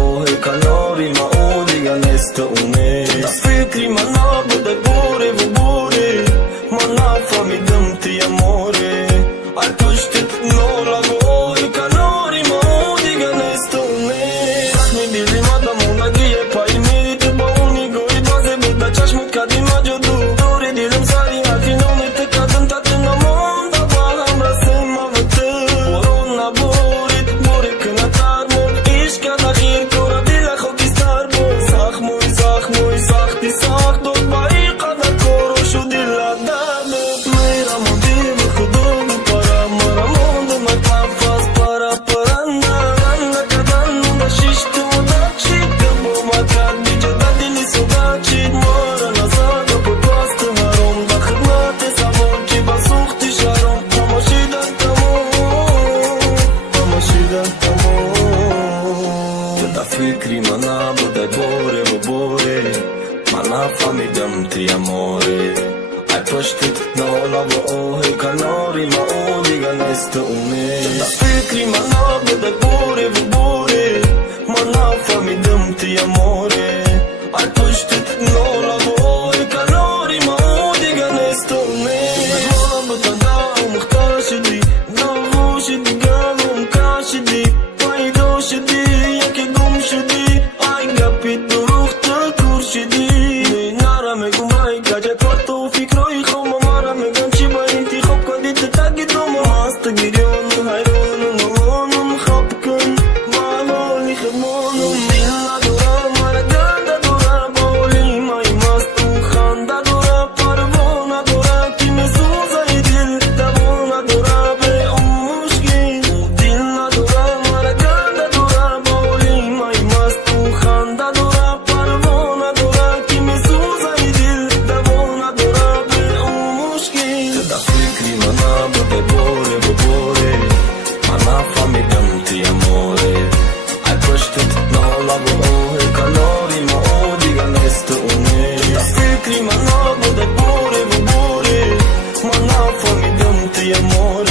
oh e canori ma odiga nesta une da fikri ma na bude bore vubore ma na fami dămti amore ai pushtit no la oh e canori ma odiga nesta une mi bili mada mona gie pai mi te bauni goi baze buda chash mut kadi ma jodu dore dilim sari afi no me te kadam tatin na monda ba hamra sema vete borona borit borik na tarmon ish kada khir kora dila khoki star bo sakh moy sakh ti sakh dot bai qada koro shu dila dad mera modim khudum para mara mond matafas para paranda anna kadan na shishtu na chit bo makat bi jada dili sudachi mora nazad po tost harom da khidmat samon ki basukti sharom tamashidan tamo da fikri mana bude bore bore mana fami dămti amore ai pushtit no love oh e canori ma odiga nesta une da fikri mana bude bore mana fami dămti amore ai pushtit no love oh e canori ma odiga nesta une buta da muhtashidi da vushidi galum kashidi paido shidi yake gum shidi ai gapit duruhta kurshidi nara me gumai gaja korto fikroi khoma mara me ganchi bainti khop kadit tagid ma mast girion hayron nonum khapkan ma holi khmon dilla dura mara ganda dura boli mai mast khanda dura parvona dura ki mezuza idil davona dura be mushkin dilla dura mara ganda dura boli mai mast khanda dura parvona dura ki mezuza idil davona dura be mushkin da fikri mana bude bore mana fami dămti amore ai pushtit no love oh e canori ma odiga nesta une da fikri mana bude bore mana fami dămti amore